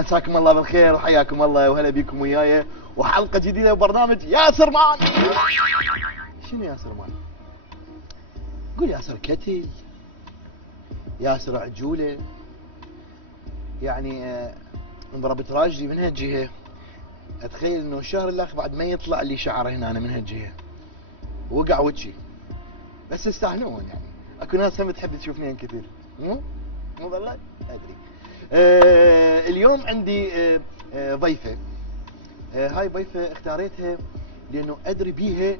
مساكم الله بالخير وحياكم الله وهلا بكم وياي وحلقة جديدة وبرنامج ياسر مان. شنو ياسر مان؟ قول ياسر كتل، ياسر عجولة، يعني انضربت راجلي من هالجهة. اتخيل انه الشهر الاخ بعد ما يطلع لي شعر هنا أنا من هالجهة وقع وجهي، بس يستاهلون يعني. اكو ناس هم تحب تشوفني كثير، مو والله ادري. اليوم عندي ضيفة. هاي ضيفة اختاريتها لانه ادري بيها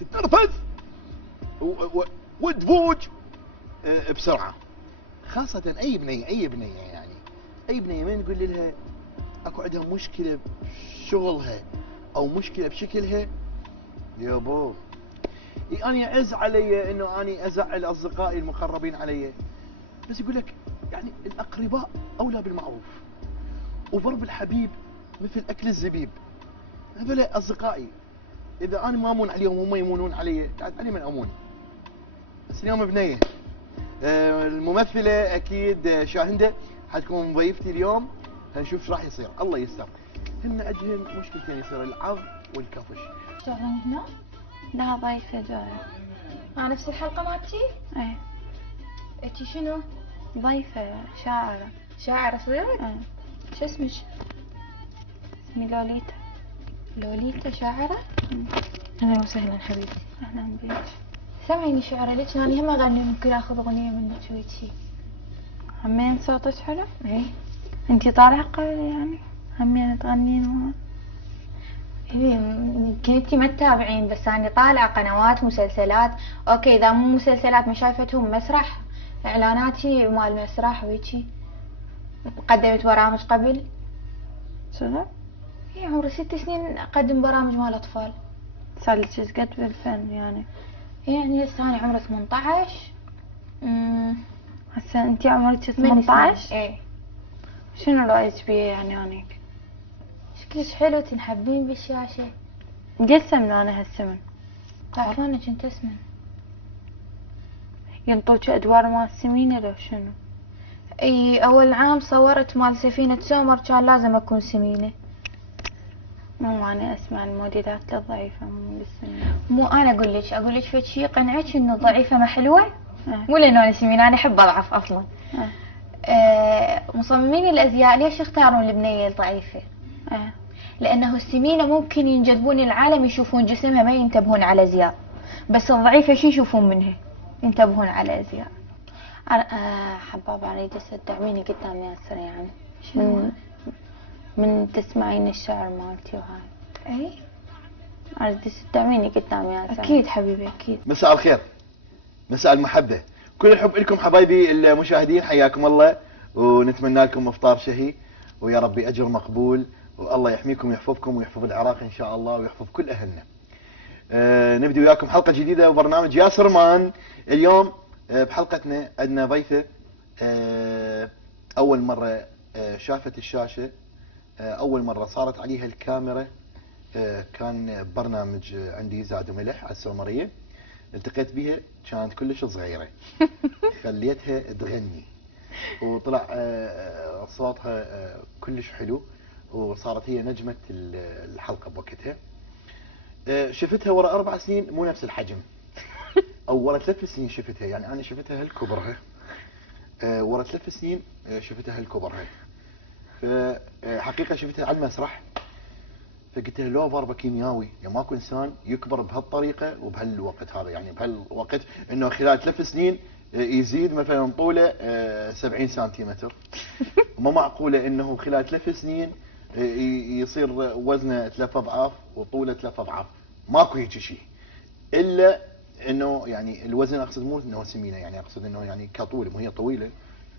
تتنرفز وتفوج بسرعة، خاصة اي بنية يعني اي بنية ما نقول لها اكو عندها مشكلة بشغلها او مشكلة بشكلها يابو انا يعز علي انه اني ازعل اصدقائي المقربين علي، بس يقول لك يعني الاقرباء اولى بالمعروف وضرب الحبيب مثل اكل الزبيب. هذول اصدقائي، اذا انا ما امون عليهم وهم يمونون علي علي من امون. بس اليوم بنيه الممثله اكيد شاهنده حتكون ضيفتي اليوم، هنشوف ايش راح يصير. الله يستر. هن عندهم مشكلتين يصير العض والكفش. شغلة هنا؟ لا ضيفة جاية. نفس الحلقة مالتي؟ ايه. انتي شنو؟ ضيفة شاعرة. شاعرة صدق؟ ايه. شو اسمك؟ اسمي لوليتا. لوليتا شاعرة؟ اهلا وسهلا حبيبتي. اهلا بيك. سامعيني شعرة ليش اني هم اغني ممكن اخذ اغنية منك ويجي. همين صوتك حلو؟ ايه. انتي طالعة يعني؟ همين تغنين يمكن انتي ما تتابعين، بس اني طالعة قنوات مسلسلات. اوكي اذا مو مسلسلات ما شايفتهم مسرح، اعلاناتي مال مسرح ويجي. قدمت برامج قبل. شنو؟ هي عمري 6 سنين اقدم برامج مال اطفال. صار لك ايش قد بالفن يعني؟ يعني هسه انا عمري 18. هسه انتي عمرك 18؟ ايه. شنو رايك بيه يعني هونيك؟ شكلش حلو تنحبين بالشاشة. قسم انا هالسمن. تعرفون كنت اسمن. ينطوك ادوار مال سمينة لو شنو؟ اي اول عام صورت مال سفينة سومر كان لازم اكون سمينة. مو أنا أسمع الموديلات الضعيفة مو بالسمنة. مو أنا أقول لك فد شي يقنعك إنه ضعيفة ما حلوة؟ مو لأنه أنا سمينة، أنا أحب أضعف أصلا. مصممين الأزياء ليش يختارون البنية الضعيفة؟ لأنه السمينة ممكن ينجذبون العالم يشوفون جسمها ما ينتبهون على أزياء، بس الضعيفة شي يشوفون منها؟ ينتبهون على أزياء. حبابة أريد تدعميني قدام ياسر يعني. شنو؟ من تسمعين الشعر مالتي وهاي. اي أريد تدعميني قدام ياسر. اكيد حبيبي اكيد. مساء الخير، مساء المحبة، كل الحب لكم حبايبي المشاهدين، حياكم الله ونتمنى لكم افطار شهي ويا ربي اجر مقبول، والله يحميكم ويحفظكم ويحفظ العراق ان شاء الله ويحفظ كل اهلنا. نبدي وياكم حلقة جديدة وبرنامج ياسر مان. اليوم بحلقتنا عندنا ضيفة اول مرة شافت الشاشة، اول مرة صارت عليها الكاميرا. كان برنامج عندي زاد وملح على السومرية، التقيت بها كانت كلش صغيرة. خليتها تغني وطلع صوتها كلش حلو، وصارت هي نجمة الحلقة بوقتها. شفتها ورا 4 سنين مو نفس الحجم، او ورا 3 سنين شفتها، يعني انا شفتها هالكبرها. ورا 3 سنين شفتها هالكبرها. فحقيقة شفتها على المسرح، فقلت له لو ضربه كيميائي يعني ماكو انسان يكبر بهالطريقه وبهالوقت هذا، يعني بهالوقت انه خلال 3 سنين يزيد مثلا طوله 70 سنتيمتر. مو معقوله انه خلال 3 سنين يصير وزنه 3 اضعاف وطوله 3 اضعاف، ماكو هيك شيء. الا انه يعني الوزن اقصد مو انه سمينه، يعني اقصد انه يعني كطول، وهي طويله،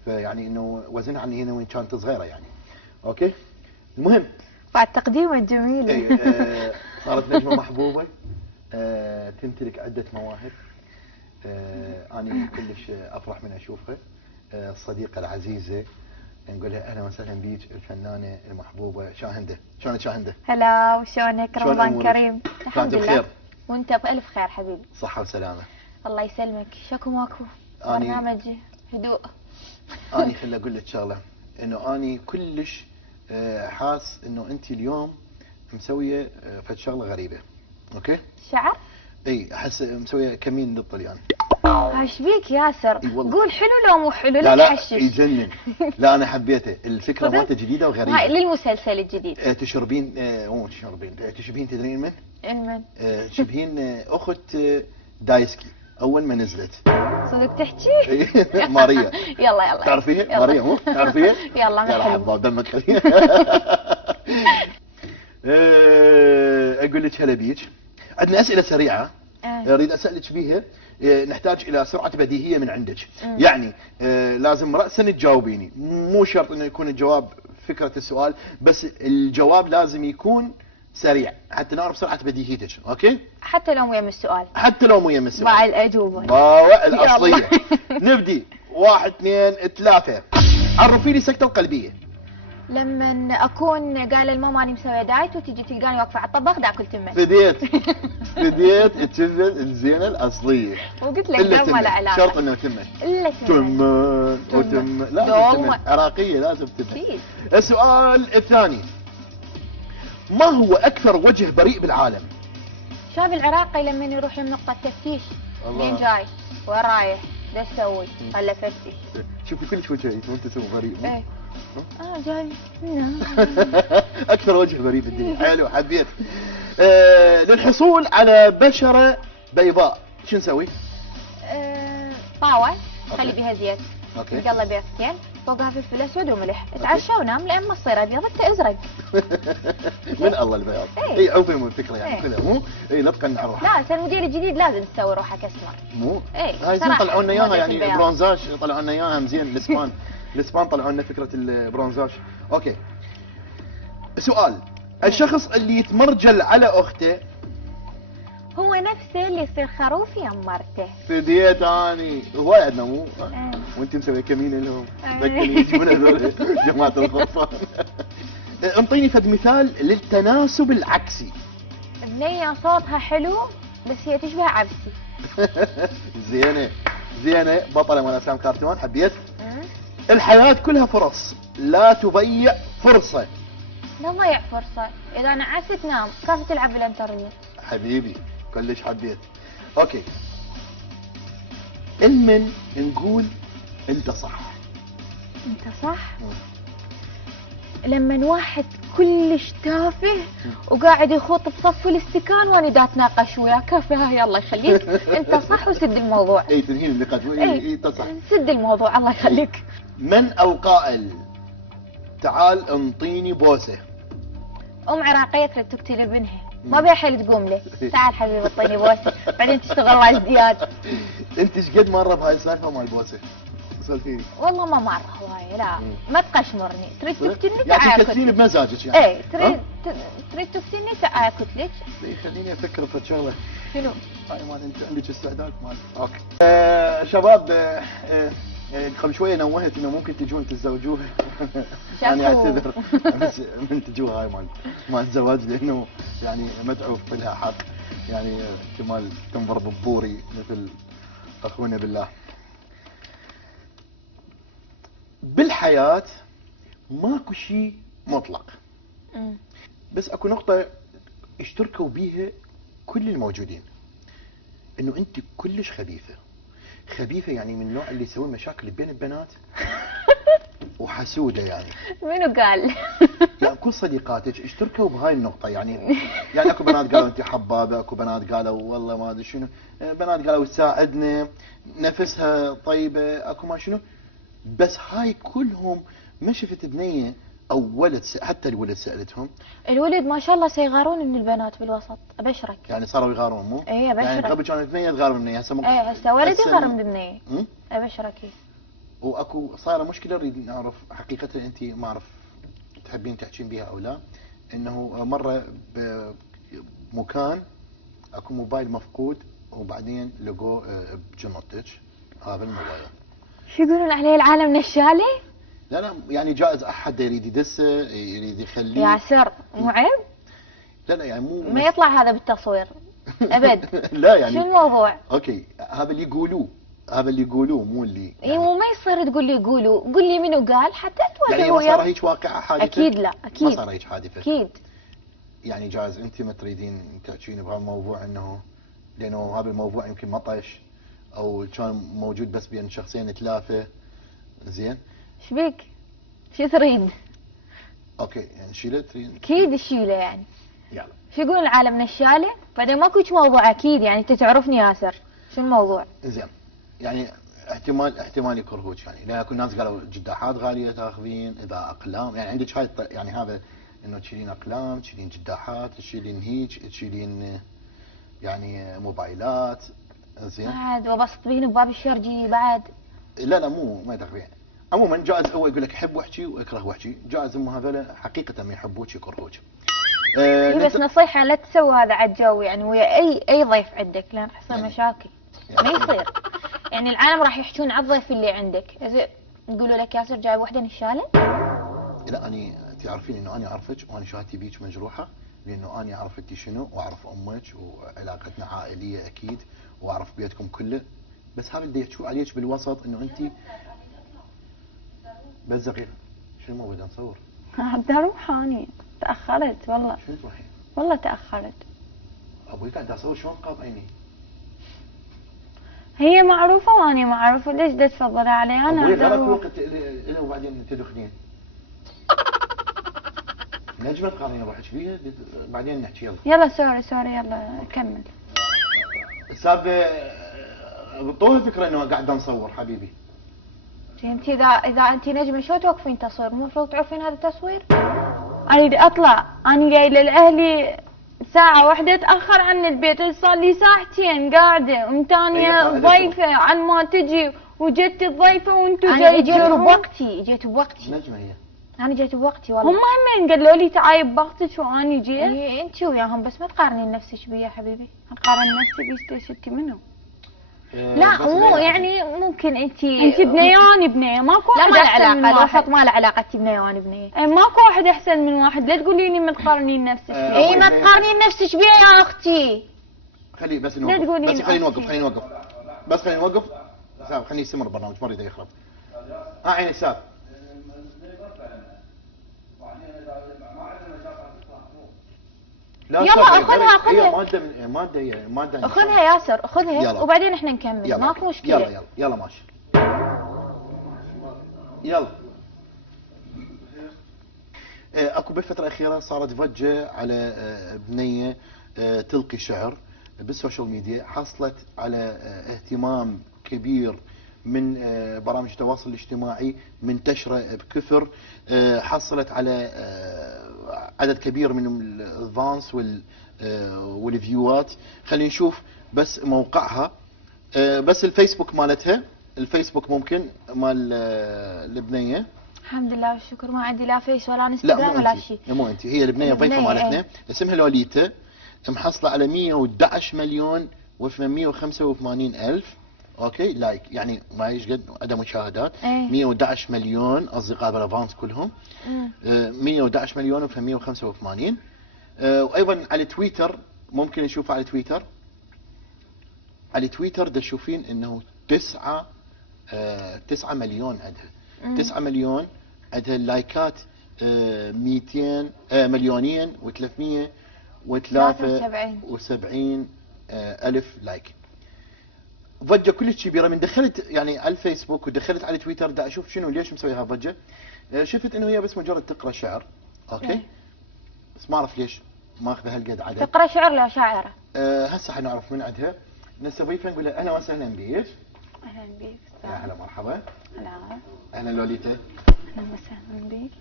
فيعني انه وزنها عني هنا وين كانت صغيره يعني. اوكي المهم بعد تقديمه الجميل. صارت نجمة محبوبة، تمتلك عدة مواهب. أنا كلش أفرح من أشوفها. الصديقة العزيزة نقولها أهلا وسهلا بيك، الفنانة المحبوبة شاهندة. شلونك شاهندة؟ هلا وشلونك؟ رمضان كريم. الحمد لله. وانت بألف خير حبيبي. صحة وسلامة. الله يسلمك. شكو ماكو برنامج هدوء. أنا خلي أقول لك شغلة، إنه أنا كلش حاس انه انت اليوم مسويه فد شغله غريبه. اوكي؟ شعر؟ اي احس مسويه كمين للطليان. ايش بيك ياسر؟ إي والله. قول حلو لو مو حلو لا لا لا تحشش. يجنن. لا انا حبيته، الفكره صدق؟ مالته جديده هاي وغريبه. للمسلسل الجديد. تشربين مو تشربين، تشبهين تدرين من؟ المن؟ شبهين اخت دايسكي اول ما نزلت. صدق تحكي؟ ماريا. يلا يلا. تعرفيها؟ يلا. ماريا مو؟ تعرفيها؟ يلا يلا حلو. حباب دمك خفيف. اقول لك هلا بيك. عندنا اسئله سريعه اريد اسالك بيها. نحتاج الى سرعه بديهيه من عندك. يعني لازم راسا تجاوبيني، مو شرط انه يكون الجواب فكره السؤال، بس الجواب لازم يكون سريع حتى نعرف سرعه بديهيتك. اوكي؟ حتى لو مو يم السؤال. حتى لو مو يم السؤال. مع الأجوبة. باوع الاصليه. نبدي 1 2 3. عرفيني السكته القلبيه. لما اكون قال لماما اني مسويه دايت وتجي تلقاني واقفه على الطبخ دا اكل تمه. فديت تشوف الزينه الاصليه. وقلت لك الا دم ولا تمه، علاقه. شرط انه تمه. الا تمه وتمه، لازم تمه عراقيه، لازم تمه. اكيد. السؤال الثاني، ما هو اكثر وجه بريء بالعالم؟ شاب العراقي لما يروح يم نقطه تفتيش، الله. مين جاي؟ وين رايح؟ ايش اسوي؟ خله فتش. شوفي كلش وجهك وانت تسوي بريء. ايه. جاي. اكثر وجه بريء بالدنيا. حلو، حبيت. للحصول على بشره بيضاء شو نسوي؟ طاوه خلي بيها زيت. اوكي. يلا بيضتين فوقها فلفل اسود وملح، اتعشى ونام لين ما تصير ابيض انت ازرق. من الله البياض. إيه. اي عطي من الفكره يعني إيه. كلها مو؟ اي لا تقنع روحك. لا هسه المدير الجديد لازم تسوي روحك اسمر. مو؟ إيه، هاي زين صراحة طلعوا لنا اياها موضة يعني البياض. برونزاج، طلعوا لنا اياها زين الاسبان. الاسبان طلعوا لنا فكره البرونزاج. اوكي. سؤال، الشخص اللي يتمرجل على اخته هو نفسه اللي يصير خروف يا مرته. فديت اني هواي عندنا مو؟ إيه. وانت مسوي كمين لهم. إيه. ذكرني يجون هذول جماعه الخرفان. انطيني فد مثال للتناسب العكسي. بنية صوتها حلو بس هي تشبه عبسي. زينه زينه، بطله مال افلام كرتون. حبيت. الحياه كلها فرص، لا تضيع فرصه. لا تضيع فرصة، إذا نعست نام، كافي تلعب بالإنترنت. حبيبي كلش حبيت. اوكي. المن نقول انت صح. أنت صح؟ لما واحد كلش تافه وقاعد يخوط بصف الاستكان وانا دا اتناقش وياه كافي هاي الله يخليك انت صح وسد الموضوع. اي تنهين النقاش. اي انت صح. سد الموضوع الله يخليك. من القائل تعال انطيني بوسه؟ ام عراقيه تريد تقتل ابنها ما بيها حيل تقوم له. تعال حبيبي اعطيني بوسه بعدين تشتغل الله ازدياد. انت ايش قد مره بهاي السالفه مال بوسه؟ سولفيني. والله ما مره هواي لا ما تقشمرني تريد تقتلني يعني تعال تكتين اقتلك. بمزاجك يعني. ايه تريد تقتلني تعال اقتلك. خليني افكر في شغله. شنو؟ هاي مال انت عندك استعداد مال. اوكي. شباب قبل شويه نوهت انه ممكن تجون تتزوجوها. يعني اعتذر بس من تجوها هاي مال الزواج لانه يعني مدعو في لها حق، يعني احتمال تنظر بالبوري مثل اخونا بالله. بالحياه ماكو شيء مطلق، بس اكو نقطه اشتركوا بيها كل الموجودين، انه انت كلش خبيثه. خبيثه يعني من النوع اللي يسوي مشاكل بين البنات وحسوده يعني. منو قال؟ يعني كل صديقاتك اشتركوا بهاي النقطه يعني اكو بنات قالوا انت حبابه، اكو بنات قالوا والله ما ادري شنو، بنات قالوا تساعدنا، نفسها طيبه، اكو ما شنو. بس هاي كلهم ما شفت بنيه او ولد حتى الولد سالتهم. الولد ما شاء الله سيغارون من البنات بالوسط ابشرك. يعني صاروا يغارون مو؟ ايه ابشرك. يعني قبل كانت بنيه تغار من بنيه، هسه ممكن. ايه هسه ولد يغار من بنيه. ابشرك. واكو صايره مشكله نريد نعرف حقيقتها، انت ما اعرف تحبين تحكين بها او لا، انه مره بمكان اكو موبايل مفقود وبعدين لقوه بجنطتك هذا الموبايل. شو يقولون عليه العالم نشاله؟ لا لا يعني جائز احد يريد يدسه يريد يخليه. يا سر مو عيب؟ لا يعني مو ما يطلع هذا بالتصوير ابد. لا يعني شو الموضوع؟ اوكي هذا اللي يقولوه، هذا اللي يقولوه مو اللي اي وما يصير تقول لي قولوا، قول لي منو قال حتى يعني تواجه ما صار وياه. هيك واقعة حادثة؟ اكيد لا، ما اكيد صار هيك حادثة. اكيد. يعني جايز انت ما تريدين تحكين بهذا الموضوع انه لانه هذا الموضوع يمكن مطش او كان موجود بس بين شخصين ثلاثة. زين ايش بيك؟ شو تريد؟ اوكي يعني شيله تريد. اكيد الشيله يعني. يلا شو يقول العالم نشاله؟ بعدين ماكو هيك موضوع اكيد يعني انت تعرفني ياسر. شو الموضوع؟ زين يعني احتمال يكرهوك يعني لان اكو ناس قالوا جداحات غاليه تاخذين اذا اقلام يعني عندك هاي يعني هذا انه تشيلين اقلام تشيلين جداحات تشيلين هيك تشيلين يعني موبايلات. زين بعد وبسط بين بباب الشرجي بعد. لا مو ما تاخذين. عموما جائز هو يقول لك حب واحكي واكره واحكي، جائز هم هذول حقيقه ما يحبوك يكرهوك. إيه بس نصيحه لا تسوي هذا على الجو يعني ويا اي ضيف عندك لان راح يصير يعني مشاكل. ما يصير يعني العالم راح يحجون على الضيف اللي عندك. إذا يقولوا لك ياسر جايب وحده نشاله. لا اني تعرفين انه انا اعرفك وانا شهادتي بيك مجروحه لانه انا اعرف انت شنو واعرف امك وعلاقتنا عائليه اكيد واعرف بيتكم كله، بس هذا اللي يحكوا عليك بالوسط انه انت بس دقيقه شنو ما بدنا نصور. بدي اروح اني تاخرت والله. شنو تروحين؟ والله تاخرت. ابوي قاعد اصور شلون قاطعيني؟ هي معروفه وانا معروفه ليش بدك تفضلي علي انا؟ ابوي بدي غلط أروح. وقت الى وبعدين تدخلين. نجمة قارنين روحك بيها بعدين نحكي يلا. يلا سوري يلا كمل. ساب طول الفكره انه قاعد نصور حبيبي. انت اذا انت نجمه شو توقفين تصوير؟ مو المفروض تعرفين هذا التصوير؟ اريد اطلع انا قايله لاهلي ساعة واحدة تأخر عن البيت، صار لي ساعتين قاعدة ومتانية ضيفة عن ما تجي وجت الضيفة وانتو انا جاي اجيت بوقتي اجيت بوقتي. نجمة هي. انا جيت بوقتي والله. هم همين قالوا لي تعاي بوقتك واني جيت. اي انت وياهم بس ما تقارنين نفسك بيا حبيبي. اقارن نفسي بيش انتي منو؟ لا مو يعني ممكن انت بنية وانا بنية ماكو لا واحد ما له احسن من علاقه واحد. الوسط ما له علاقه انت بنيه وانا بنيه. ماكو واحد احسن من واحد، لا تقوليني ما تقارنين نفسك فيه. اي ما تقارنين نفسك بيا يا اختي. خلي بس لا نوقف تقولين بس خلينا أختي. نوقف بس خلينا نوقف. ساب خليني يستمر البرنامج ما اريد يخرب. عيني ساب. لا يلا ساب، أخذها. هي ماده خذها ياسر خذها يلا. وبعدين احنا نكمل ماكو مشكله. يلا ماشي. يلا. اكو بالفتره الاخيره صارت ضجه على بنيه تلقي شعر بالسوشيال ميديا، حصلت على اهتمام كبير من برامج التواصل الاجتماعي، منتشره بكثر، حصلت على عدد كبير من الفانس والفيوات. خلينا نشوف بس موقعها، بس الفيسبوك مالتها، الفيسبوك ممكن مال البنيه. الحمد لله والشكر ما عندي لا فيس ولا لا انستغرام ولا شيء. مو انت، هي البنيه ضيفه البنية، مالتنا اسمها لوليتا، محصله على 111 مليون و885 الف اوكي لايك، يعني ما ايش قد عدد مشاهدات. 111 مليون اصدقاء بالافانس كلهم. 111 مليون و885. وايضا على تويتر ممكن نشوف على تويتر. على تويتر تشوفين انه 9 مليون عندها. 9 مليون عندها اللايكات 200 مليونين و373 الف لايك. ضجه كلش كبيره. من دخلت يعني على الفيسبوك ودخلت على تويتر دا اشوف شنو ليش مسوي هالضجه. شفت انه هي بس مجرد تقرا شعر اوكي. بس ما اعرف ليش ماخذه هالقد عدد. تقرا شعر لا شاعره. هسه حنعرف من عندها. نستضيفها نقول لها اهلا وسهلا بيك. اهلا بيك. يا هلا مرحبا. هلا. اهلا لوليتا. اهلا وسهلا بيك.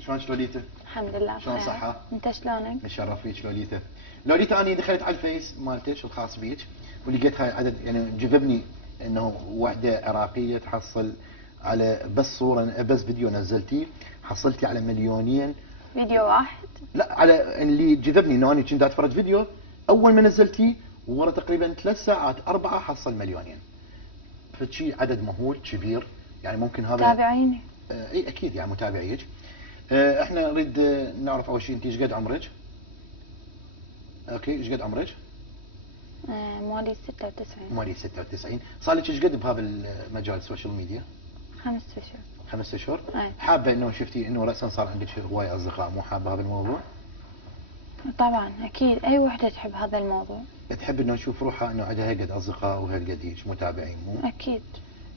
شلونك لوليتا؟ الحمد لله. شلون صحة؟ انت شلونك؟ نتشرف فيك لوليتا. لوليتا انا دخلت على الفيس مالتك الخاص بيك ولقيت هاي عدد، يعني جذبني انه وحده عراقيه تحصل على بس صوره بس فيديو نزلتيه حصلتي على مليونين. فيديو واحد؟ لا على اللي جذبني انه انا كنت اتفرج فيديو اول ما نزلتيه ورا تقريبا 3 ساعات 4 حصل مليونين. فشي عدد مهول كبير، يعني ممكن هذا تابعيني. اي اكيد يعني متابعيك. احنا نريد نعرف اول شيء انت ايش قد عمرك؟ اوكي ايش قد عمرك؟ مواليد 96. مواليد 96. صار لك ايش قد بهذا المجال السوشيال ميديا؟ 5 أشهر. 5 اشهر؟ أي. حابه انه شفتي انه راسا صار عندك هوايه اصدقاء، مو حابه هذا الموضوع؟ طبعا اكيد اي وحده تحب هذا الموضوع. تحب انه تشوف روحها انه عندها هالقد اصدقاء وهالقد هيك متابعين، مو؟ اكيد.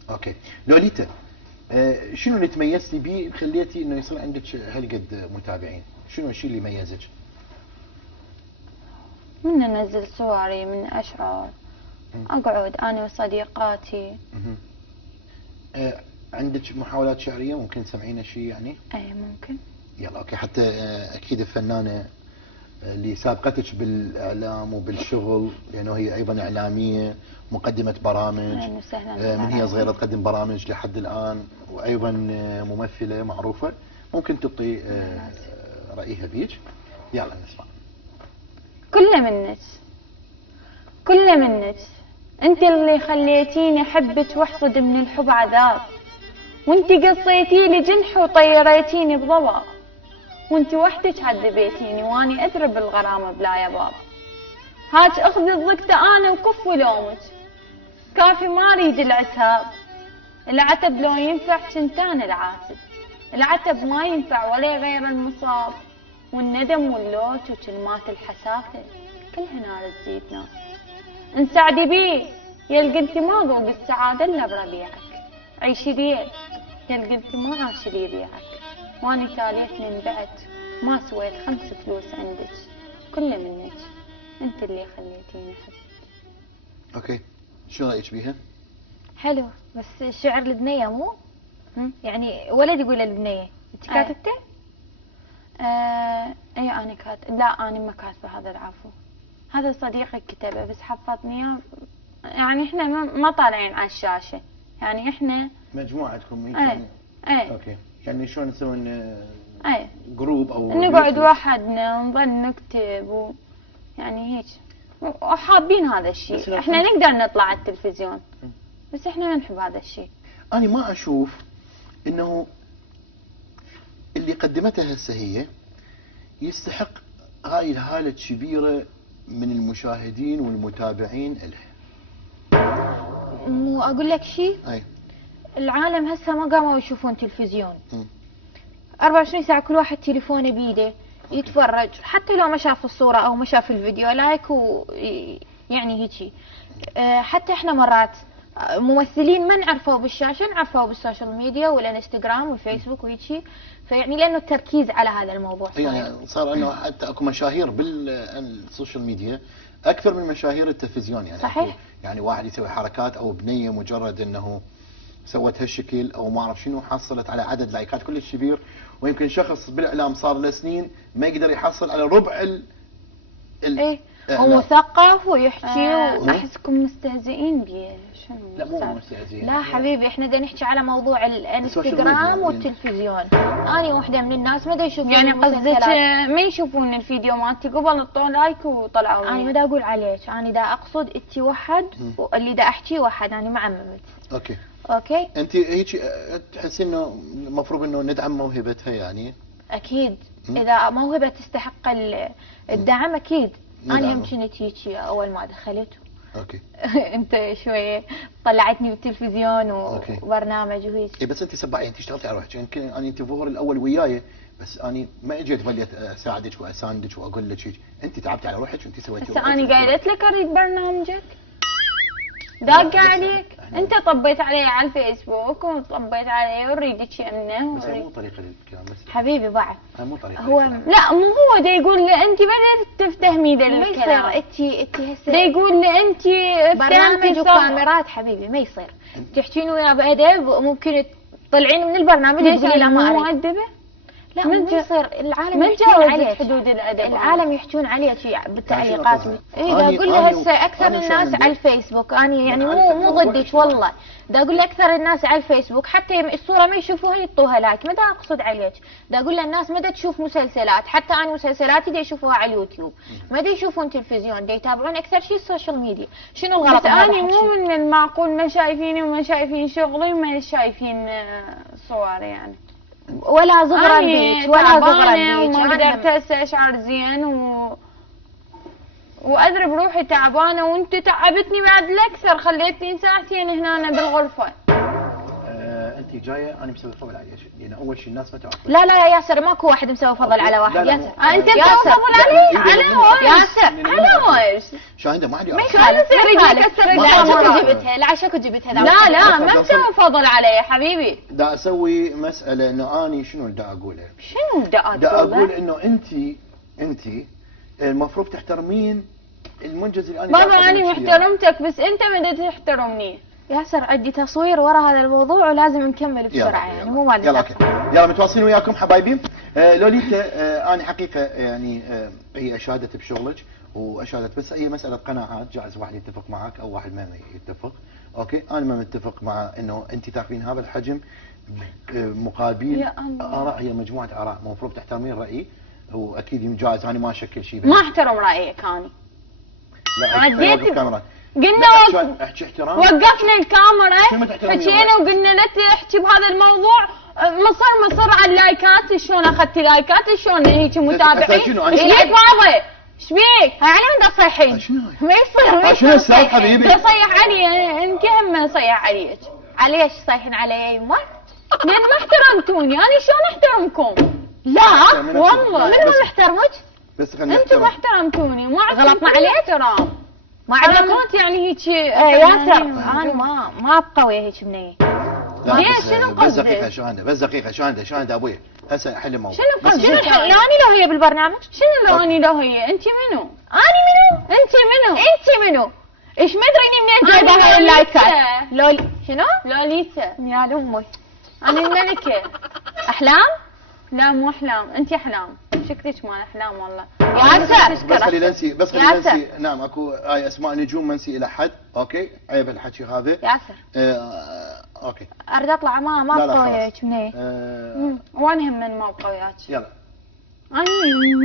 اوكي. لوليتا، شنو اللي تميزتي به خليتي انه يصير عندك هالقد متابعين؟ شنو الشيء اللي ميزك؟ من انزل صوري، من اشعر، اقعد انا وصديقاتي. عندك محاولات شعريه ممكن تسمعينا شيء يعني؟ اي ممكن. يلا اوكي. حتى اكيد الفنانه اللي سابقتك بالاعلام وبالشغل، لانه هي ايضا اعلاميه مقدمه برامج، اهلا وسهلا. من هي صغيره تقدم برامج لحد الان، وايضا ممثله معروفه، ممكن تعطي رايها بيك؟ يلا نسمع. كله منك انت اللي خليتيني احبك واحصد من الحب عذاب، وانت قصيتي لي جنح وطيريتيني بضباب، وانت وحدك عذبيتيني واني اثرب الغرامه بلا يباب. هاك اخذي الضقته انا وكف لومك، كافي ما اريد العتاب. العتب لو ينفع كنت انا العاتب، العتب ما ينفع ولا غير المصاب، والندم واللوت وكلمات الحسافه كلها نار تزيد نار. انسعدي بيه يا قلتي ما ذوق السعاده الا بربيعك، عيشي بيه يا قلتي ما عاش لي بيعك، واني تاليتني من بعد ما سويت 5 فلوس عندك، كله منك انت اللي خليتيني احب. اوكي، شو رايك بيها؟ حلو، بس الشعر البنيه مو؟ يعني ولد يقول البنيه، انت كاتبته؟ اي انا لا انا ما كاتبه هذا العفو، هذا صديقي كتبه بس حفظني اياه. يعني احنا ما طالعين على الشاشه، يعني احنا مجموعتكم يعني اوكي. يعني شلون تسوون اي جروب او نقعد وحدنا ونظل نكتب يعني هيك، وحابين هذا الشيء. احنا نقدر نطلع على التلفزيون بس احنا ما نحب هذا الشيء. انا ما اشوف انه اللي قدمته هسه هي يستحق هاي الهالة الكبيرة من المشاهدين والمتابعين لها. مو اقول لك شيء؟ اي العالم هسه ما قاموا يشوفون تلفزيون. 24 ساعة كل واحد تليفونه بيده يتفرج، حتى لو ما شاف الصورة او ما شاف الفيديو لايك يعني هيجي. حتى احنا مرات ممثلين ما نعرفوا بالشاشة، نعرفوا بالسوشيال ميديا والانستغرام والفيسبوك وهيجي، فيعني لانه التركيز على هذا الموضوع يعني صار انه حتى اكو مشاهير بالسوشيال ميديا اكثر من مشاهير التلفزيون. يعني صحيح. يعني واحد يسوي حركات او بنيه مجرد انه سوت هالشكل او ما اعرف شنو، حصلت على عدد لايكات كلش كبير، ويمكن شخص بالاعلام صار له سنين ما يقدر يحصل على ربع ايه ومثقف ويحكي احسكم مستهزئين بيه. شنو؟ لا مو مستهزئين. لا حبيبي، احنا بدنا نحكي على موضوع الانستغرام والتلفزيون. انا واحده من الناس ما دا يشوفون، يعني قصدك ما يشوفون الفيديو مالتي قبل الطول لايك وطلعوا. انا ما دا اقول عليك، انا دا اقصد انت وحد واللي دا احكي وحد، انا ما عممت. اوكي انت هيك تحسين انه المفروض انه ندعم موهبتها يعني؟ اكيد اذا موهبه تستحق الدعم اكيد. انا هم كنت هيك اول ما دخلت. اوكي. انت شويه طلعتني بالتلفزيون وبرنامج وهيك. اي بس انت سباعي، انت اشتغلتي على روحك. يمكن انا انت الظهور الاول وياي، بس انا ما اجيت ظليت اساعدك واساندك واقول لك هيك، انت تعبتي على روحك وانت سويتي. بس انا قايلت لك اريد برنامجك، داق عليك، انت طبيت علي على الفيسبوك وطبيت علي وريدك يمنه. بس مو طريقه الكلام بس حبيبي بعد. مو طريقه هو لا مو هو دا يقول لي انت بدات تفتهمي ذا الكلام. ما يصير انت هسه دا يقول لي انت برنامج وكاميرات حبيبي، ما يصير تحكين وياه بادب، ممكن تطلعين من البرنامج تقولي لا ما مؤدبه. لا ما يصير، العالم ما يحكون عليك حدود الادب، العالم يحكون عليك بالتعليقات. اي دا اقول له هسه اكثر الناس على الفيسبوك، اني يعني مو ضدك والله، دا اقول له اكثر الناس على الفيسبوك حتى الصوره ما يشوفوها يطوها لايك، ما دا اقصد عليك، دا اقول له الناس ما دا تشوف مسلسلات، حتى انا مسلسلاتي دا يشوفوها على اليوتيوب، ما دا يشوفون تلفزيون، دا يتابعون اكثر شيء السوشيال ميديا. شنو الغلط؟ بس اني مو من المعقول ما شايفيني وما شايفين شغلي وما شايفين صوري يعني، ولا زغرة بيك ولا زغرة بيك، وما قدرت هسه اشعر زين وادري بروحي تعبانه، وانت تعبتني بعد الاكثر، خليتني ساعتين هنا بالغرفه. انت جايه انا مسوي فضل عليك، يعني اول شيء الناس ما تعرف. لا لا يا ياسر، ماكو واحد مسوي فضل على واحد. لا، لا، ياسر انت ياسر. مسوي فضل علي؟ على وش؟ ياسر على وش؟ شاهده ما حد ما يعرف. يخالف يريد ما يخالف. يكسر لا الكاميرا. شكو جبتها، لا شكو جبتها. لا لا ما مسوي فضل علي حبيبي. دا اسوي مساله انه اني شنو دا اقوله؟ شنو بدي دا اقول اقول؟ انه انت المفروض تحترمين المنجز اللي انا بابا انا محترمتك، بس انت ما بدك تحترمني. ياسر عندي تصوير ورا هذا الموضوع ولازم نكمل بسرعه، يعني مو مال يلا اوكي، يلا متواصلين وياكم حبايبي. لوليتا انا حقيقه يعني هي اشادت بشغلك واشادت، بس هي مساله قناعات، جائز واحد يتفق معك او واحد ما يتفق. اوكي انا ما متفق مع انه انت تاخذين هذا الحجم مقابل يا الله. اراء، هي مجموعه اراء، المفروض تحترمين رايي، واكيد جائز انا ما اشكل شيء ما احترم رايك انا. لا عديت الكاميرا. قلنا احكي احترام. وقفنا شو ما الكاميرا تحترمين حكينا وقلنا لا تحكي بهذا الموضوع. مصر على اللايكات، شلون اخذتي لايكات، شلون هيك متابعين. شنو؟ ايش بيك بابا؟ ايش بيك؟ هاي علي من تصيحين. شنو ما يصير ما شنو يصير السالفه تصيحين. حبيبي؟ تصيح علي انت هم صيح عليك. عليش صيحين علي يما؟ لان ما احترمتوني، انا شلون احترمكم؟ لا والله من هو محترمك؟ بس خلينا انتم ما نحترم. احترمتوني، ما غلطنا عليك؟ احترام. ما انا عندك كنت يعني هيك ياسر انا ما ابقى ويا هيك بنيه. لا، ليش؟ بس- شنو بس قصدك؟ دقيقة شهادة، بس دقيقة شهادة ابوي، هسه حل الموضوع. شنو قصدك؟ شنو الحين لا اني لو هي بالبرنامج؟ شنو لو اني لو هي؟ انت منو؟ اني منو؟ انت منو؟ انت منو؟ ايش مدريني منين جايبه أنا هاي اللايكات؟ لوليتا. لولي شنو؟ لوليتا. يا لامي انا الملكة. احلام؟ لا مو احلام، انت احلام، شكلك مال احلام والله. ياسر بس خلي ننسي، بس خلي ياسر. ننسي، نعم اكو هاي اسماء نجوم منسي الى حد، اوكي؟ عيب الحكي هذا. ياسر اوكي. اريد اطلع ما لا، لا، ابقى ويا خلاص. هيك منيه. وانا هم من ما ابقى وياك. يلا انا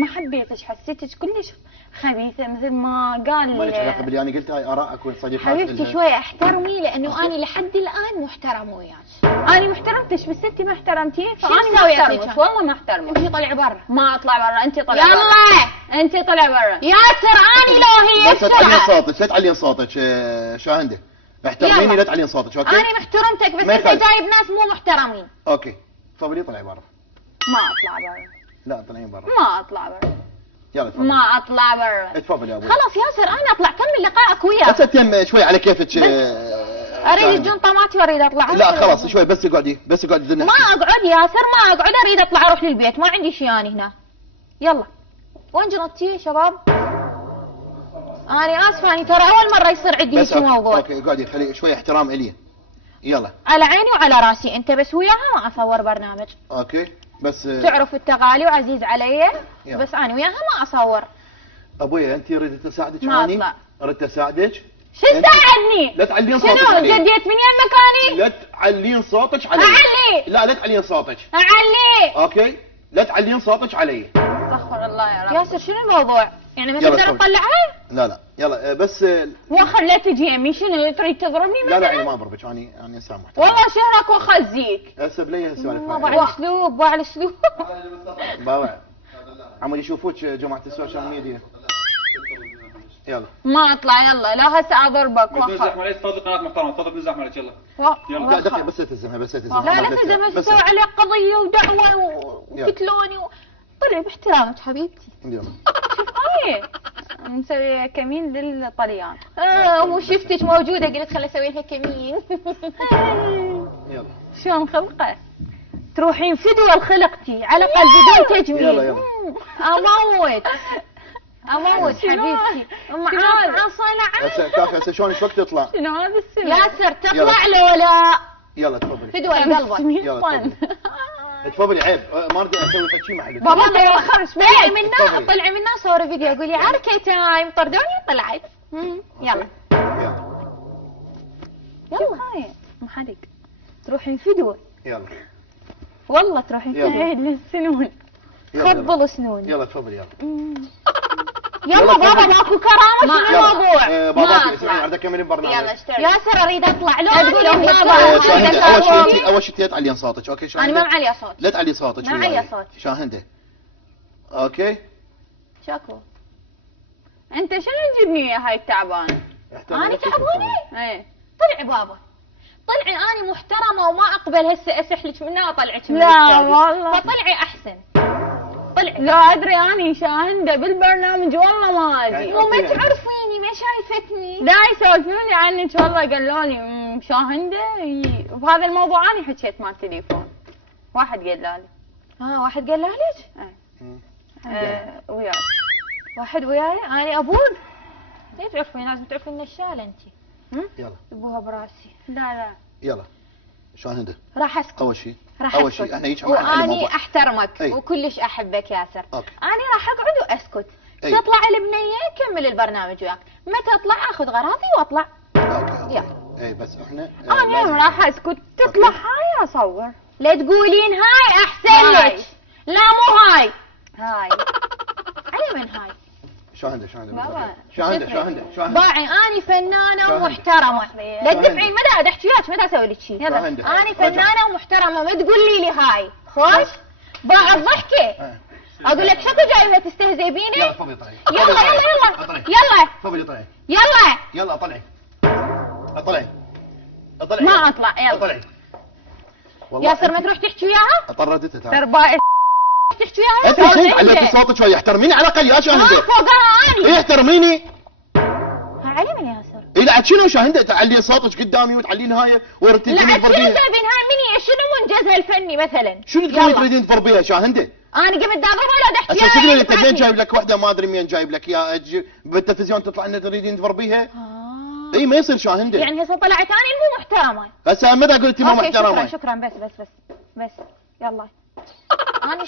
ما حبيتك، حسيتك كلش خبيثة مثل ما قال. ما لك علاقة باللي انا قلت، هاي ارائك والصديقات. حبيبتي إلها. شوي احترمي لانه انا لحد الان محترمه وياك. انا ما احترمتش، بس انت ما احترمتيني، شو فانا ما مسوية احترمك، فيك؟ والله ما احترمك. امشي طلعي برا. ما اطلع برا، انت طلع برا. يلا انت طلع برا. ياسر اني لو هي بس لا تعلين بسرعه. صوتك، لا تعلين صوتك شاهندة، احترميني يلا. لا تعلين صوتك، اوكي؟ انا محترمتك بس ما انت يخالف. جايب ناس مو محترمين. اوكي تفضلي طلعي برا. ما اطلع برا. لا طلعين برا. ما اطلع برا. يلا تفضلي. ما اطلع برا. تفضلي يا ابوي. خلاص ياسر انا اطلع كمل لقائك بس وياه. اتم شوي على كيفك. اريد شاهندة. الجنطه مالتي واريد اطلع. لا خلاص شوي، بس اقعدي بدنا ما نحكي. اقعد ياسر ما اقعد، اريد اطلع اروح للبيت، ما عندي شيء اني هنا. يلا وين جنطتي يا شباب؟ انا اسفه اني ترى اول مره يصير عندي بس هيك موضوع. اوكي اقعدي، خلي شوي احترام الي. يلا على عيني وعلى راسي، انت بس وياها ما اصور برنامج. اوكي بس تعرف التغالي وعزيز علي، يلا. بس انا وياها ما اصور. ابويا انت ردت اساعدك ما اني؟ أطلع. ردت اساعدك؟ شو أنت- تساعدني؟ لا تعلين صوتك شنو علي. جديت من يم مكاني؟ لا تعلين صوتك علي. أعلي. لا تعلين صوتك. اعلي. اوكي لا تعلين صوتك علي. استغفر الله يا رب. ياسر شنو الموضوع؟ يعني ما يلا تقدر تفضل. تطلعها؟ لا لا يلا بس واخر لا تجي يمي، شنو تريد تضربني لا لا مثلا؟ عيني ما اضربك، اني انسان محترم. والله شهرك واخزيك. هسه بلي هالسوالف ما هاي. باع الاسلوب باع الاسلوب. باوع عمال يشوفوك جماعه السوشيال ميديا. يلا ما اطلع، يلا لا هسه اضربك بدون واخر. زحمه ليش تفضل قناه محترمه، تفضل بدون زحمه عليك يلا. لا دقيقه بس تلزمها، بس تلزمها. لا لا تلزم بس تسوي عليه قضيه ودعوه يلا. وكتلوني طلع باحترامك حبيبتي. يلا شوف هاي مسوي كمين للطليان. وشفتك موجوده قلت خل اسوي لها كمين. يلا شلون خلقه؟ تروحين فدوى الخلقتي على الاقل بدون تجميل. يلا يلا. اموت شنو؟ حبيبتي. تعال. صلع. هسه كافي، هسه شلون ايش وقت تطلع؟ شنو هذا السر؟ ياسر تطلع لو لا؟ يلا تفضلي فدوى قلبك. يلا تفضلي. تفضلي عيب ما ردي اسوي شيء ما حد. بابا طلعي خرج طلعي منا تفضلي. طلعي منا صور فيديو قولي عركه تايم طردوني وطلعت. يلا يلا يلا هاي ما حدك تروحين فدوى، يلا والله تروحين يلا. فدوى للسنون. يلا. خبلوا سنوني. يلا تفضلي يلا. يلا بابا ماكو كرامه شنو يلا. الموضوع؟ بابا ما اسمعي أطلع. عندك كم من برنامج. يلا اشتري. ياسر اريد اطلع لو لا تقولي بابا. شاهندة أنا اول شيء انت تعلين صوتك، اوكي انا شاهندة؟ ما معلي صوت. لا تعلي صوتك ما وياي. معلي صوت. شاهندة اوكي شكو انت شنو تجيبني يا هاي التعبانه؟ انا تعبوني؟ ايه طلعي بابا، طلعي اني محترمه وما اقبل هسه اسحلك منها واطلعك من لا الاستوديو. والله. فطلعي احسن. طلعي. لا ادري اني شاهده بالبرنامج والله ما ادري. وما تعرفيني ما شايفتني. لا يسولفوني عنك والله قالوا لي شاهده وبهذا الموضوع اني حكيت مع التليفون. واحد قال لي. واحد قال لك؟ وياي. واحد وياي؟ انا ابون. ليه تعرفين؟ لازم تعرفين النشاله انت. يلا ابوها براسي. لا يلا شلون هنده؟ راح اسكت. اول شيء راح اول اسكت. شيء احنا هيك واني احترمك أي. وكلش احبك ياسر. أوكي. اني راح اقعد واسكت. أي. تطلع البنيه كمل البرنامج وياك، متى اطلع اخذ غراضي واطلع. اوكي يلا. اي بس احنا انا راح اسكت تطلع هاي اصور. لا تقولين هاي احسن هاي. لك. لا مو هاي. هاي. علي من هاي. شو عنده شو عنده بابا، شو عنده شو عنده شو عنده باعي اني فنانه شو ومحترمه. لا شو تدفعين مدى احكي وياك متى اسوي لك شيء. شو عنده؟ اني فنانه ومحترمه ما تقولي لي هاي. خوش؟ باع الضحكه. اقول لك شكو جايبها تستهزئ بيني؟ يلا طلعي طلعي يلا يلا اطلعي. يلا يلا طلعي طلعي يلا. يلا اطلعي اطلعي اطلعي ما اطلع يلا. اطلعي والله ياسر ما تروح تحكي وياها؟ طردتها تعال ترباي تحكي وياها؟ انت شيء عليك صوتك شوي احترميني على الاقل يا شاهندة. فوقها اني. ايه احترميني. علي من ياسر. ايه لا شنو شاهندة تعلين صوتك قدامي وتعلين هاي وردتين لا شنو تضربيها. جايبين هاي مني؟ شنو منجزها الفني مثلا؟ شنو تقولين تريدين تضربيها شاهندة؟ انا قمت اضربها ولا احكي هسه شنو انت لين جايب لك وحده ما ادري مين جايب لك يا بالتلفزيون تطلع انك تريدين تضربيها؟ اي ما يصير شاهندة. يعني هسه طلعت اني مو محترمه. هسه متى قلت مو أوكي، محترمه؟ شكرا بس يلا.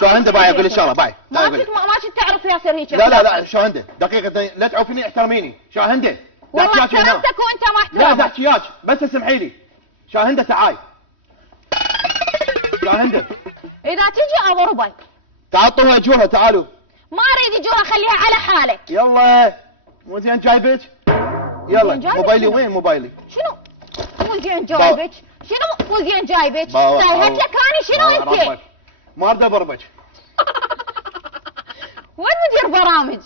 شاهندة باي اقول ان شاء الله باي. ما كنت تعرف ياسر هيك. لا شاهندة دقيقة لا تعوفيني احترميني شاهندة. والله احترمتك وانت ما احترمت. لا تحكياش بس اسمحي لي. شاهندة تعاي. شاهندة اذا تجي اضربك. تعطوا اجورها تعالوا. ما اريد اجورها خليها على حالك. يلا مو زين جايبك؟ يلا زين جايبك موبايلي شنو؟ وين موبايلي؟ شنو؟ مو زين جايبك؟ شنو مو زين جايبك؟ باوع، سهلت لك اني شنو انت؟ ربك. ما اريد اضربك. وين مدير برامج؟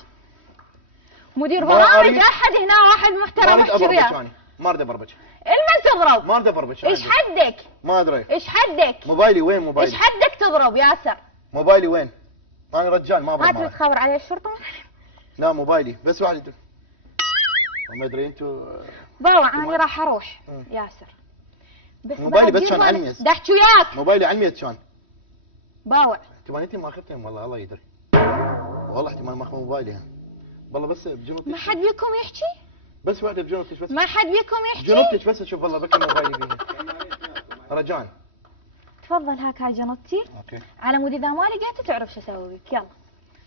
مدير ما برامج أريد. احد هنا واحد ما محترم اريد احكي اضربك وياه. انا ما اريد اضربك. المن تضرب؟ ما اريد اضربك. ايش حدك؟ ما ادري. ايش حدك؟ موبايلي وين ايش موبايلي؟ حدك تضرب ياسر؟ موبايلي وين؟ انا رجال ما ما اضرب تريد معك. تخبر علي الشرطه؟ لا موبايلي بس واحد يدري. ما ادري انتوا باوع انا راح اروح ياسر. بس موبايلي بعد بس كان يوم على الميز. دا احكي وياك. موبايلي على الميت كان. باوع احتمال انت ما اخذتهم والله الله يدري. والله احتمال ما اخذ موبايلي والله بس بجنوبتك. ما حد بيكم يحكي؟ بس واحده بجنوبتك بس. ما حد بيكم يحكي؟ جنوبتك بس اشوف والله بكي موبايلي فيها. رجان. تفضل هاك هاي جنطتي. اوكي. على مود اذا ما لقيت تعرف شو اسوي بك. يلا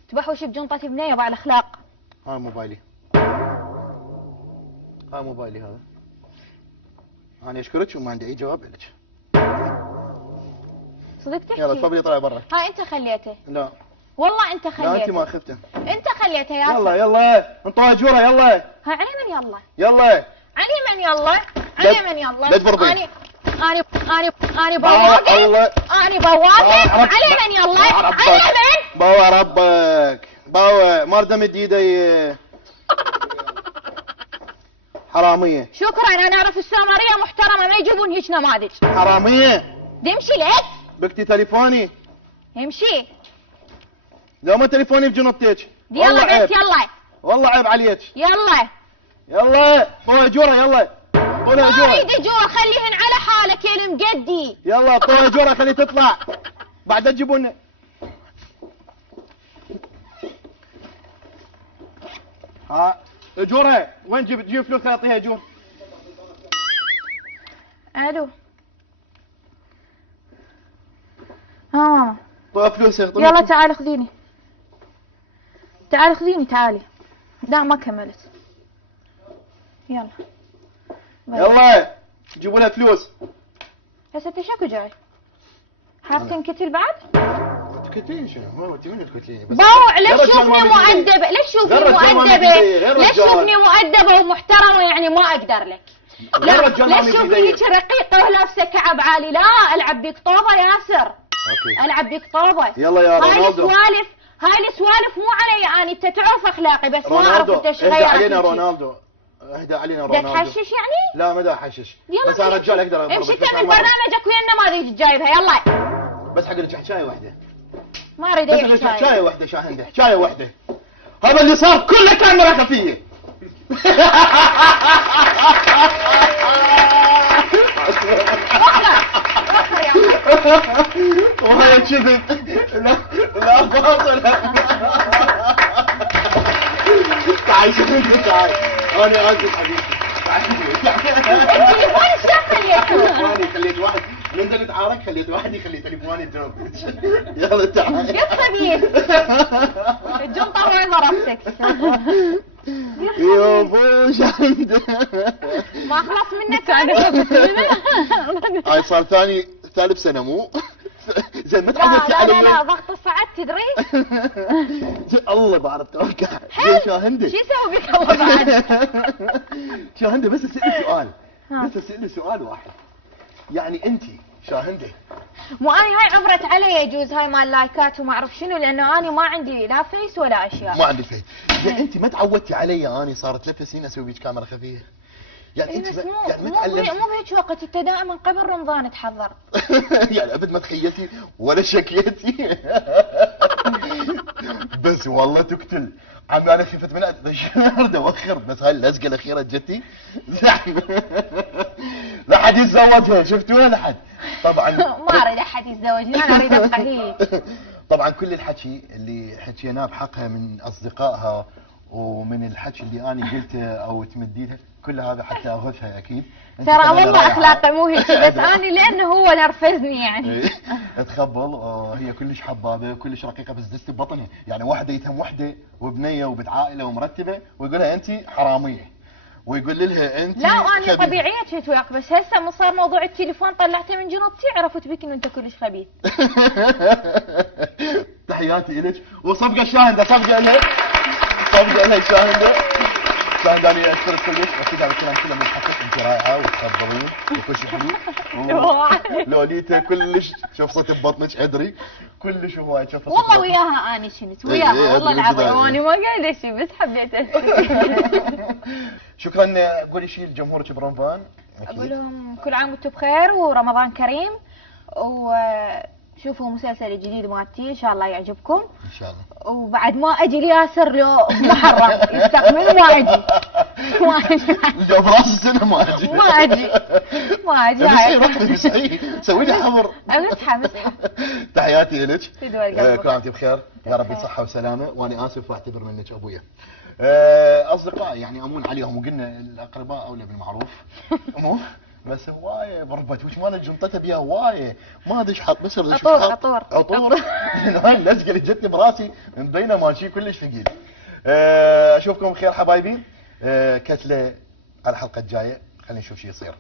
تبحوش بجنطتي بنيه بعد الاخلاق. ها موبايلي. ها موبايلي هذا. انا اشكرك وما عندي اي جواب لك. صدق تحكي؟ يلا تفضلي طلعي برا. هاي انت خليته. لا والله انت لا انت ما خليته. اخذته. انت خليته ياسر. يلا يلا انطوا اجوره يلا. هاي علي من يلا. يلا. علي من يلا. علي من يلا. لا تبرطين. اني بواقف. الله. اني بواقف. علي من يلا. علي من. باوع ربك. باوع ما اريد امد ايدي. حراميه. شكرا انا اعرف السامريه محترمه ما يجيبون هيك نماذج. حراميه. يمشي لك. بكتي تليفوني. يمشي. لو ما تليفوني بجنطتك. يلا بنت يلا. والله عيب عليك. يلا. يلا طول اجوره يلا. طول ما اجوره. اريد اجور خليهن على حالك يا المقدي. يلا طول اجوره خليه تطلع. بعد تجيبون. ها اجوره وين تجيب فلوس خليني اعطيها اجور. الو. ماما. طيب فلوس يلا تعالي خذيني. تعالي خذيني تعالي. لا ما كملت. يلا. يلا جيبوا لها فلوس. هسه انت شكو جاي؟ حاطين كتل بعد؟ تكتلين شنو؟ ما انت من تكتليني بس. باوع يا ليش رجال تشوفني ما بدي إيدي. مؤدبة؟ ليش تشوفني يا رجال ما بدي مؤدبة؟ إيدي. يا ليش رجال. تشوفني مؤدبة ومحترمة يعني ما اقدر لك؟ يا رجال ما ليش بدي تشوفني إيدي. هيك رقيقة ولابسة كعب عالي؟ لا العب بيك طوبة ياسر. اوكي. العب بيك طوبة. يلا يا هاي رونالدو. السوالف هاي السوالف مو علي اني، انت تعرف اخلاقي بس ما اعرف رونالدو انت ايش اهدى غيرك علينا يجي. رونالدو، اهدى علينا دا رونالدو. تحشش يعني؟ لا ما دا احشش، يلا بس انا رجال اقدر امشي أضربك، بس كمل أنا ما- برنامجك ويا النماذج جايبها يلا. بس حق لك حكايه واحده، ما اريد بس اي لك حكايه. حكايه واحده شاهنده، حكايه واحده. هذا اللي صار كله كاميرا خفيه. وهي كذب. لا باطل. تعال شوفي تعال، انا اسف حبيبي. التليفون ايش خليته؟ خليت واحد من ذا نتعارك، خليت واحد يخلي تليفوني جنب. يلا تعال يا خبيث الجنطة وين ضربتك؟ يا ابو شاهد. ما خلص منك هاي صار ثالث سنه مو زين ما لا تعودتي لا علي. لا لا ضغط الصعد تدري؟ الله بعرف توقع. شاهندة شو يسوي بك الله بعد؟ شاهندة بس اسالي سؤال، بس اسالي سؤال واحد، يعني انت شاهندة مو اني هاي عبرت علي يجوز هاي مال لايكات وما اعرف شنو، لانه اني ما عندي لا فيس ولا اشياء. ما عندي فهم، يعني انت ما تعودتي علي اني صارت 3 سنين اسوي بيك كاميرا خفيه، يعني إيه انت بس يعني مو بهيك وقت، انت دائما قبل رمضان تحضر. يعني ابد ما تخيلتي ولا شكيتي. بس والله تقتل عم، انا خفت من الشهر دوخر، بس هاي اللزقه الاخيره جتي زحمه. لا حد يتزوجها، شفتوها لحد طبعا. ما اريد احد يتزوجني، انا اريد ابقى هيك. طبعا كل الحكي اللي حكيناه بحقها من اصدقائها ومن الحكي اللي انا قلته او تمديلها، كل هذا حتى اغثها اكيد. أنت ترى كمان والله رايحة. اخلاقي مو هيك، بس اني لانه هو نرفزني يعني. تخبل. هي كلش حبابه كلش رقيقه، بس دست ببطنها، يعني واحده يتهم وحده وبنيه وبنت عائله ومرتبه ويقول لها انت حراميه، ويقول لها انت لا وانا خبيث. طبيعيه كنت وياك، بس هسه من صار موضوع التليفون طلعته من جنطتي عرفت بك انه انت كلش خبيث. تحياتي لك، وصفقه شاهنده، صفقه لها، صفقه لها شاهنده. شاهنده انا اشكرك كلش، اكيد هذا الكلام كله من حقك، انت رائعه وتفضلين وكل شيء حلو. لوليتا كلش شفصت ببطنك ادري، كلش هواي شفصت والله ببطنك. وياها اني شنت إيه، وياها والله أدري العظيم، بالبداية. وانا ما قايله شيء بس حبيت اسكت. شكرا. قولي شيء لجمهورك برمضان. اقول لهم كل عام وانتم بخير ورمضان كريم، وشوفوا مسلسل الجديد مالتي ان شاء الله يعجبكم، ان شاء الله. وبعد ما اجي لياسر لو محرم يستقبل ما اجي. ما اجي لو براس السنه ما اجي. ما اجي ما اجي. مسحي رحتي مسحي، سوي لي حضر. امسحه مسحه. تحياتي لك. تدوى قلبك. كل عام وانت بخير، يا ربي صحه وسلامه، وانا اسف واعتذر منك ابويا. اصدقائي يعني امون عليهم، وقلنا الاقرباء اولى بالمعروف. مو بس هوايه بربت وش مال جنطته بيها هوايه، ما ادري ايش حاط، بس عطور. عطور. هاي اللزقه اللي جتني براسي مبينه ماشي كلش ثقيل. اشوفكم بخير حبايبي. كتله على الحلقه الجايه، خلينا نشوف شو يصير.